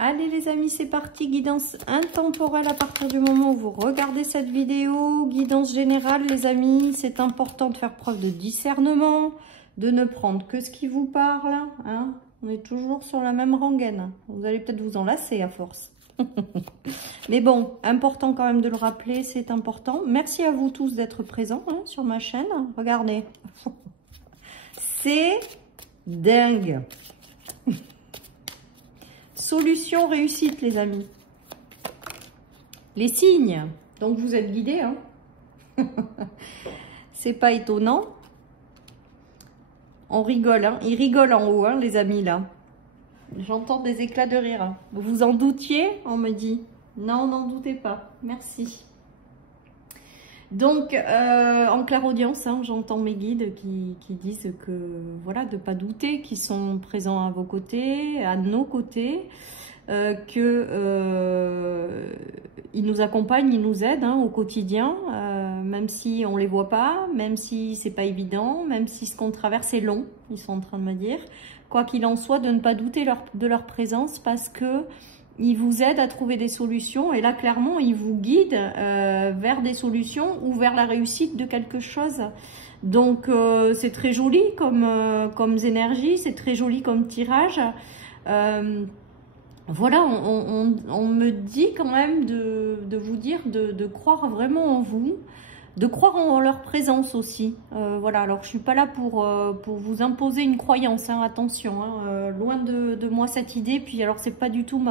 Allez les amis, c'est parti, guidance intemporelle à partir du moment où vous regardez cette vidéo. Guidance générale les amis, c'est important de faire preuve de discernement, de ne prendre que ce qui vous parle. Hein. On est toujours sur la même rengaine. Vous allez peut-être vous en lasser à force. Mais bon, important quand même de le rappeler, c'est important. Merci à vous tous d'être présents hein, sur ma chaîne. Regardez. C'est dingue. Solution réussite les amis. Les signes. Donc vous êtes guidés. Hein. C'est pas étonnant. On rigole. Hein. Ils rigolent en haut hein, les amis là. J'entends des éclats de rire. Vous vous en doutiez? On me dit. Non, n'en doutez pas. Merci. Donc, en clairaudience, hein, j'entends mes guides qui disent que, voilà, de ne pas douter, qu'ils sont présents à vos côtés, à nos côtés, qu'ils nous accompagnent, ils nous aident hein, au quotidien, même si on ne les voit pas, même si c'est pas évident, même si ce qu'on traverse est long, ils sont en train de me dire. Quoi qu'il en soit, de ne pas douter de leur présence parce que ils vous aident à trouver des solutions et là clairement ils vous guident vers des solutions ou vers la réussite de quelque chose. Donc c'est très joli comme énergie, c'est très joli comme tirage. Voilà, on me dit quand même de vous dire de croire vraiment en vous, de croire en leur présence aussi. Voilà, alors je suis pas là pour vous imposer une croyance, hein, attention, hein, loin de moi cette idée. Puis alors c'est pas du tout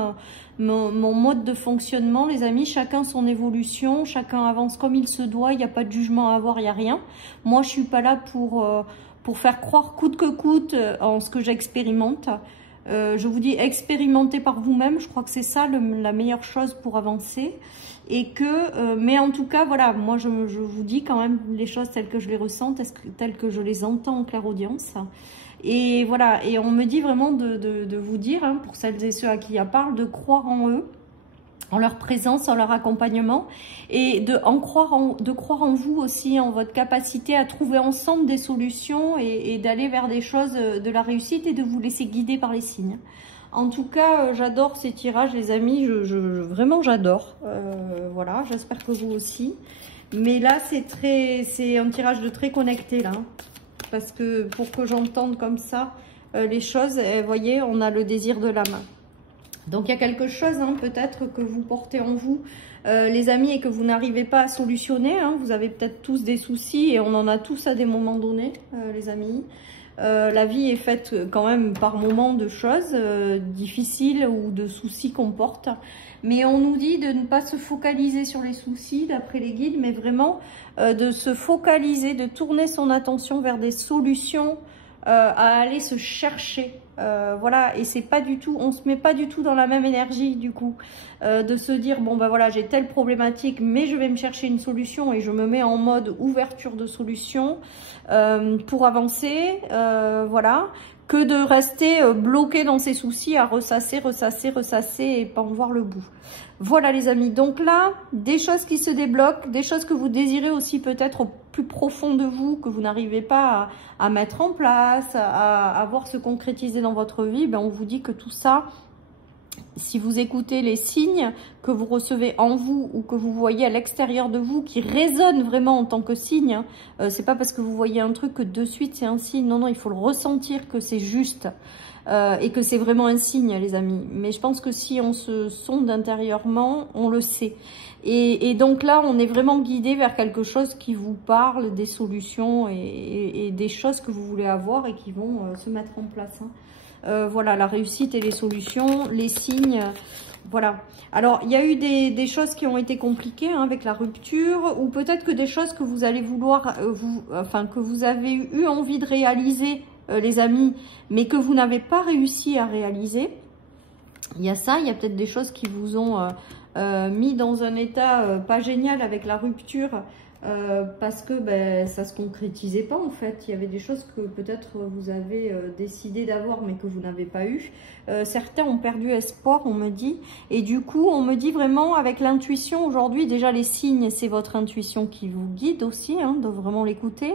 mon mode de fonctionnement, les amis. Chacun son évolution, chacun avance comme il se doit. Il n'y a pas de jugement à avoir, il n'y a rien. Moi je suis pas là pour faire croire coûte que coûte en ce que j'expérimente. Je vous dis expérimentez par vous-même. Je crois que c'est ça la meilleure chose pour avancer. Et que, mais en tout cas, voilà, moi je vous dis quand même les choses telles que je les ressens, telles que je les entends en clairaudience. Et voilà, et on me dit vraiment de vous dire, hein, pour celles et ceux à qui il parle, de croire en eux, en leur présence, en leur accompagnement, et de croire en vous aussi, en votre capacité à trouver ensemble des solutions et d'aller vers des choses de la réussite et de vous laisser guider par les signes. En tout cas, j'adore ces tirages, les amis. Vraiment, j'adore. Voilà, j'espère que vous aussi. Mais là, c'est un tirage de très connecté, là. Parce que pour que j'entende comme ça les choses, vous voyez, on a le désir de l'âme. Donc, il y a quelque chose, hein, peut-être, que vous portez en vous, les amis, et que vous n'arrivez pas à solutionner. Hein. Vous avez peut-être tous des soucis, et on en a tous à des moments donnés, les amis. La vie est faite quand même par moments de choses difficiles ou de soucis qu'on porte. Mais on nous dit de ne pas se focaliser sur les soucis d'après les guides, mais vraiment de se focaliser, de tourner son attention vers des solutions à aller se chercher. Voilà, et c'est pas du tout, on se met pas du tout dans la même énergie du coup, de se dire bon ben voilà j'ai telle problématique mais je vais me chercher une solution et je me mets en mode ouverture de solution pour avancer, voilà, que de rester bloqué dans ses soucis à ressasser et pas en voir le bout. Voilà les amis, donc là, des choses qui se débloquent, des choses que vous désirez aussi peut-être au plus profond de vous, que vous n'arrivez pas à mettre en place, à voir se concrétiser dans votre vie, ben on vous dit que tout ça, si vous écoutez les signes que vous recevez en vous ou que vous voyez à l'extérieur de vous, qui résonnent vraiment en tant que signe, c'est pas parce que vous voyez un truc que de suite c'est un signe, non, non, il faut le ressentir que c'est juste. Et que c'est vraiment un signe les amis, mais je pense que si on se sonde intérieurement, on le sait, et donc là on est vraiment guidé vers quelque chose qui vous parle, des solutions et des choses que vous voulez avoir et qui vont se mettre en place, hein. Voilà, la réussite et les solutions, les signes, voilà. Alors il y a eu des choses qui ont été compliquées hein, avec la rupture, ou peut-être que des choses que vous allez vouloir que vous avez eu envie de réaliser les amis, mais que vous n'avez pas réussi à réaliser. Il y a ça, il y a peut-être des choses qui vous ont mis dans un état pas génial avec la rupture, parce que ben, ça ne se concrétisait pas en fait. Il y avait des choses que peut-être vous avez décidé d'avoir mais que vous n'avez pas eu. Certains ont perdu espoir, on me dit. Et du coup, on me dit vraiment avec l'intuition aujourd'hui, déjà les signes, c'est votre intuition qui vous guide aussi, hein, de vraiment l'écouter,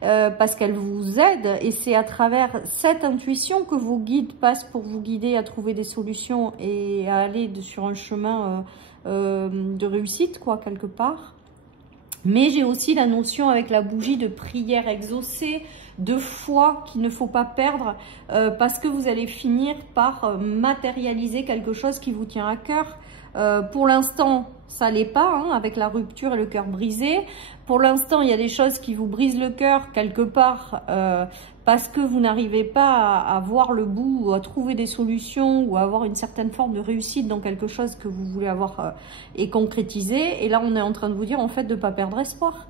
parce qu'elle vous aide. Et c'est à travers cette intuition que vos guides passent pour vous guider à trouver des solutions et à aller sur un chemin de réussite, quoi, quelque part. Mais j'ai aussi la notion avec la bougie de prière exaucée, de foi qu'il ne faut pas perdre parce que vous allez finir par matérialiser quelque chose qui vous tient à cœur. Pour l'instant, ça l'est pas, hein, avec la rupture et le cœur brisé. Pour l'instant, il y a des choses qui vous brisent le cœur quelque part parce que vous n'arrivez pas à voir le bout, ou à trouver des solutions ou à avoir une certaine forme de réussite dans quelque chose que vous voulez avoir et concrétiser. Et là, on est en train de vous dire en fait de ne pas perdre espoir.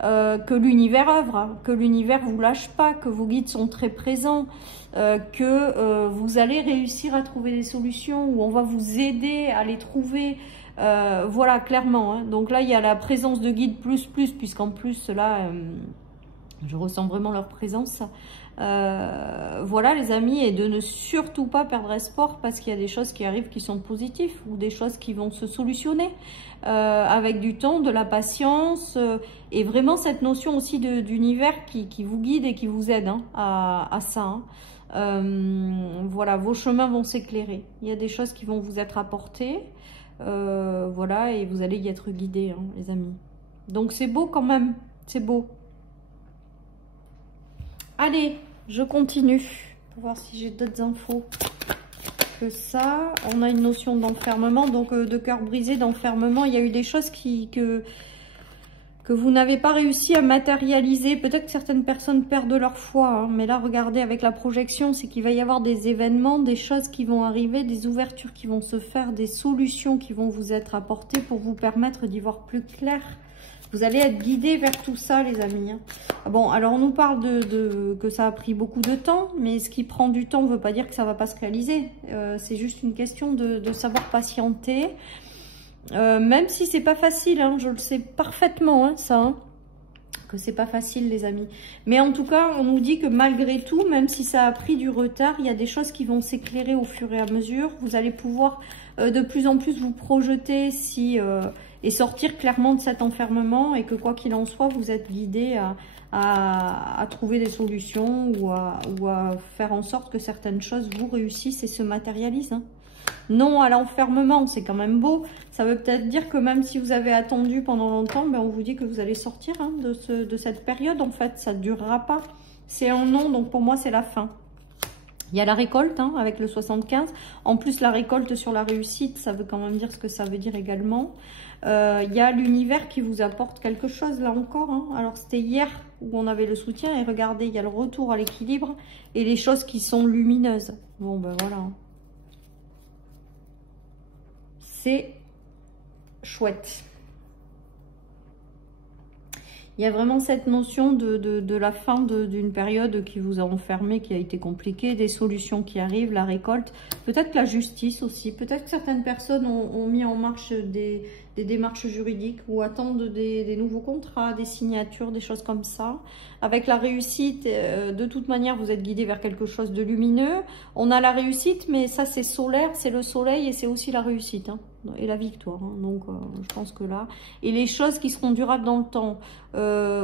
Que l'univers œuvre, hein, que l'univers vous lâche pas, que vos guides sont très présents, que vous allez réussir à trouver des solutions, ou on va vous aider à les trouver. Voilà, clairement. Hein. Donc là, il y a la présence de guides plus, puisqu'en plus, là, je ressens vraiment leur présence. Voilà, les amis, et de ne surtout pas perdre espoir, parce qu'il y a des choses qui arrivent qui sont positives, ou des choses qui vont se solutionner avec du temps, de la patience, et vraiment cette notion aussi d'univers qui vous guide et qui vous aide, hein, à ça. Hein. Voilà, vos chemins vont s'éclairer. Il y a des choses qui vont vous être apportées. Voilà, et vous allez y être guidés, hein, les amis. Donc c'est beau quand même, c'est beau. Allez, je continue pour voir si j'ai d'autres infos que ça. On a une notion d'enfermement, donc de cœur brisé, d'enfermement. Il y a eu des choses que vous n'avez pas réussi à matérialiser. Peut-être que certaines personnes perdent leur foi, hein, mais là, regardez avec la projection, c'est qu'il va y avoir des événements, des choses qui vont arriver, des ouvertures qui vont se faire, des solutions qui vont vous être apportées pour vous permettre d'y voir plus clair. Vous allez être guidés vers tout ça, les amis. Hein. Bon, alors on nous parle que ça a pris beaucoup de temps, mais ce qui prend du temps ne veut pas dire que ça ne va pas se réaliser. C'est juste une question de savoir patienter. Même si c'est pas facile, hein, je le sais parfaitement, hein, ça, hein, que c'est pas facile, les amis. Mais en tout cas, on nous dit que malgré tout, même si ça a pris du retard, il y a des choses qui vont s'éclairer au fur et à mesure. Vous allez pouvoir de plus en plus vous projeter et sortir clairement de cet enfermement, et que quoi qu'il en soit, vous êtes guidé à trouver des solutions ou à faire en sorte que certaines choses vous réussissent et se matérialisent. Hein. Non à l'enfermement, c'est quand même beau. Ça veut peut-être dire que même si vous avez attendu pendant longtemps, ben on vous dit que vous allez sortir, hein, de cette période. En fait, ça ne durera pas. C'est un non, donc pour moi, c'est la fin. Il y a la récolte, hein, avec le 75. En plus, la récolte sur la réussite, ça veut quand même dire ce que ça veut dire également. Il y a l'univers qui vous apporte quelque chose, là encore. Hein. Alors, c'était hier où on avait le soutien. Et regardez, il y a le retour à l'équilibre et les choses qui sont lumineuses. Bon, ben voilà. C'est chouette. Il y a vraiment cette notion de la fin d'une période qui vous a enfermé, qui a été compliquée, des solutions qui arrivent, la récolte, peut-être que la justice aussi, peut-être que certaines personnes ont mis en marche des démarches juridiques ou attendent des nouveaux contrats, des signatures, des choses comme ça. Avec la réussite, de toute manière, vous êtes guidé vers quelque chose de lumineux. On a la réussite, mais ça c'est solaire, c'est le soleil et c'est aussi la réussite, hein, et la victoire. Hein. Donc je pense que là, et les choses qui seront durables dans le temps,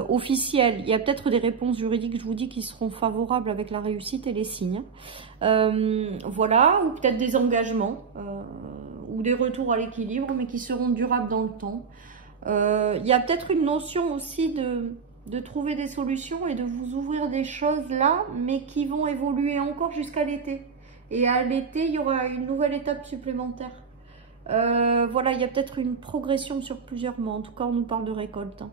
officielles, il y a peut-être des réponses juridiques, je vous dis, qui seront favorables avec la réussite et les signes. Voilà, ou peut-être des engagements, ou des retours à l'équilibre, mais qui seront durables dans le temps. Il y a peut-être une notion aussi de trouver des solutions et de vous ouvrir des choses là, mais qui vont évoluer encore jusqu'à l'été. Et à l'été, il y aura une nouvelle étape supplémentaire. Voilà, il y a peut-être une progression sur plusieurs mois. En tout cas, on nous parle de récolte, hein,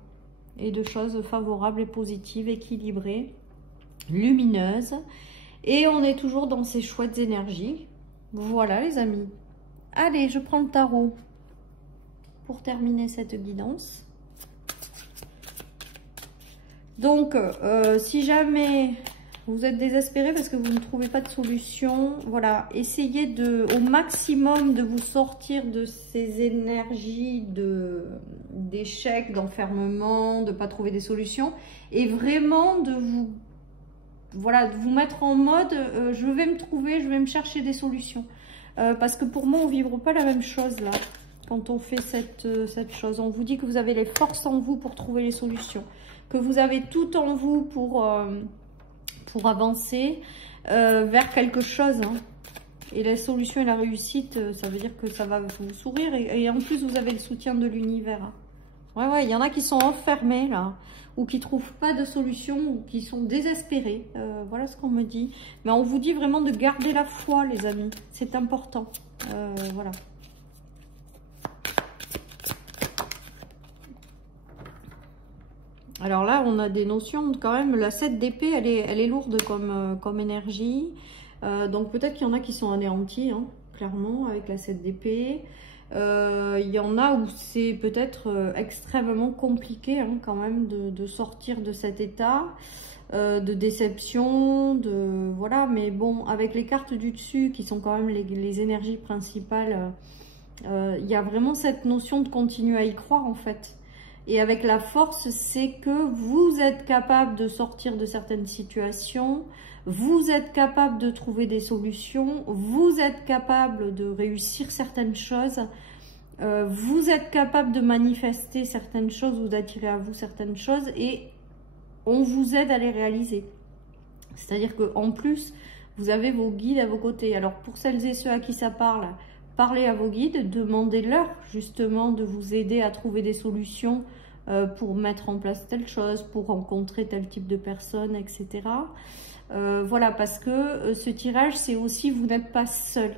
et de choses favorables et positives, équilibrées, lumineuses. Et on est toujours dans ces chouettes énergies. Voilà, les amis. Allez, je prends le tarot pour terminer cette guidance. Donc, si jamais vous êtes désespéré parce que vous ne trouvez pas de solution, voilà, essayez au maximum de vous sortir de ces énergies d'échec, d'enfermement, de ne pas trouver des solutions. Et vraiment de vous, voilà, de vous mettre en mode je vais me trouver, je vais me chercher des solutions. Parce que pour moi, on ne vivra pas la même chose là. Quand on fait cette chose, on vous dit que vous avez les forces en vous pour trouver les solutions, que vous avez tout en vous pour avancer vers quelque chose. Hein. Et la solution et la réussite, ça veut dire que ça va vous sourire. Et en plus, vous avez le soutien de l'univers. Hein. Ouais, il y en a qui sont enfermés là, ou qui ne trouvent pas de solution, ou qui sont désespérés. Voilà ce qu'on me dit. Mais on vous dit vraiment de garder la foi, les amis. C'est important. Voilà. Alors là, on a des notions quand même. La 7 d'épée, elle est lourde comme énergie. Donc peut-être qu'il y en a qui sont anéantis, hein, clairement, avec la 7 d'épée. Il y en a où c'est peut-être extrêmement compliqué hein, quand même de sortir de cet état de déception, voilà. Mais bon, avec les cartes du dessus, qui sont quand même les énergies principales, il y a vraiment cette notion de continuer à y croire, en fait. Et avec la force, c'est que vous êtes capable de sortir de certaines situations, vous êtes capable de trouver des solutions, vous êtes capable de réussir certaines choses, vous êtes capable de manifester certaines choses ou d'attirer à vous certaines choses et on vous aide à les réaliser. C'est-à-dire qu'en plus, vous avez vos guides à vos côtés. Alors pour celles et ceux à qui ça parle, parlez à vos guides, demandez-leur justement de vous aider à trouver des solutions pour mettre en place telle chose, pour rencontrer tel type de personne, etc. Voilà, parce que ce tirage, c'est aussi, vous n'êtes pas seul.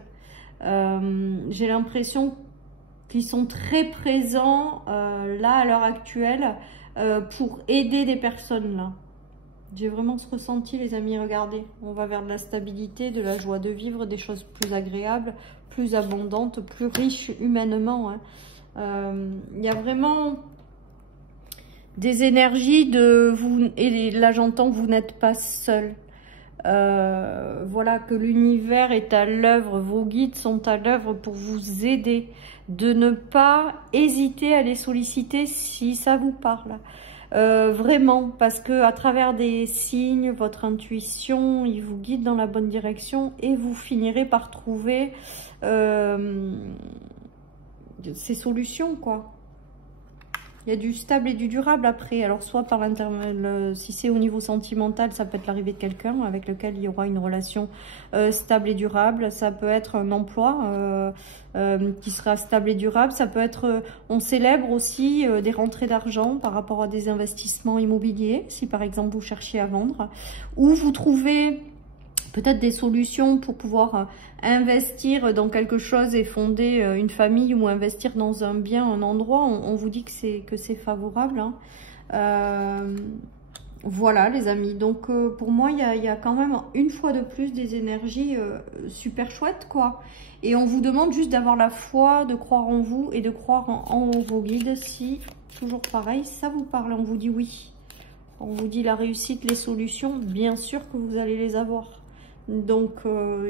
J'ai l'impression qu'ils sont très présents là, à l'heure actuelle, pour aider des personnes là. J'ai vraiment ce ressenti, les amis, regardez. On va vers de la stabilité, de la joie de vivre, des choses plus agréables, plus abondantes, plus riches humainement. Hein. Il y a vraiment des énergies de vous, et là j'entends, vous n'êtes pas seul. Voilà, que l'univers est à l'œuvre, vos guides sont à l'œuvre pour vous aider, de ne pas hésiter à les solliciter si ça vous parle. Vraiment, parce que à travers des signes, votre intuition, il vous guide dans la bonne direction et vous finirez par trouver ces solutions, quoi. Il y a du stable et du durable après. Alors soit par si c'est au niveau sentimental, ça peut être l'arrivée de quelqu'un avec lequel il y aura une relation stable et durable. Ça peut être un emploi qui sera stable et durable. Ça peut être, on célèbre aussi des rentrées d'argent par rapport à des investissements immobiliers. Si par exemple vous cherchez à vendre. Ou vous trouvez peut-être des solutions pour pouvoir investir dans quelque chose et fonder une famille ou investir dans un bien, un endroit. On vous dit que c'est favorable. Hein. Voilà les amis. Donc pour moi, il y a quand même une fois de plus des énergies super chouettes, quoi. Et on vous demande juste d'avoir la foi, de croire en vous et de croire en vos guides. Si, toujours pareil, ça vous parle, on vous dit oui. On vous dit la réussite, les solutions, bien sûr que vous allez les avoir. Donc,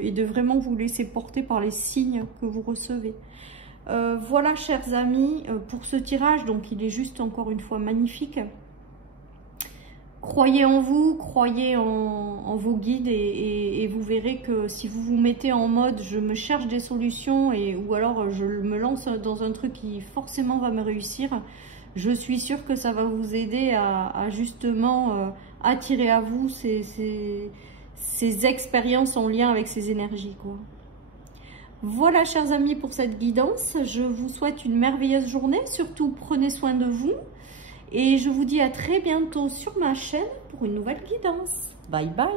et de vraiment vous laisser porter par les signes que vous recevez. Voilà, chers amis, pour ce tirage, donc il est juste encore une fois magnifique. Croyez en vous, croyez en vos guides et vous verrez que si vous vous mettez en mode je me cherche des solutions ou alors je me lance dans un truc qui forcément va me réussir, je suis sûre que ça va vous aider à justement attirer à vous ces expériences en lien avec ces énergies, quoi. Voilà, chers amis, pour cette guidance. Je vous souhaite une merveilleuse journée. Surtout, prenez soin de vous. Et je vous dis à très bientôt sur ma chaîne pour une nouvelle guidance. Bye bye.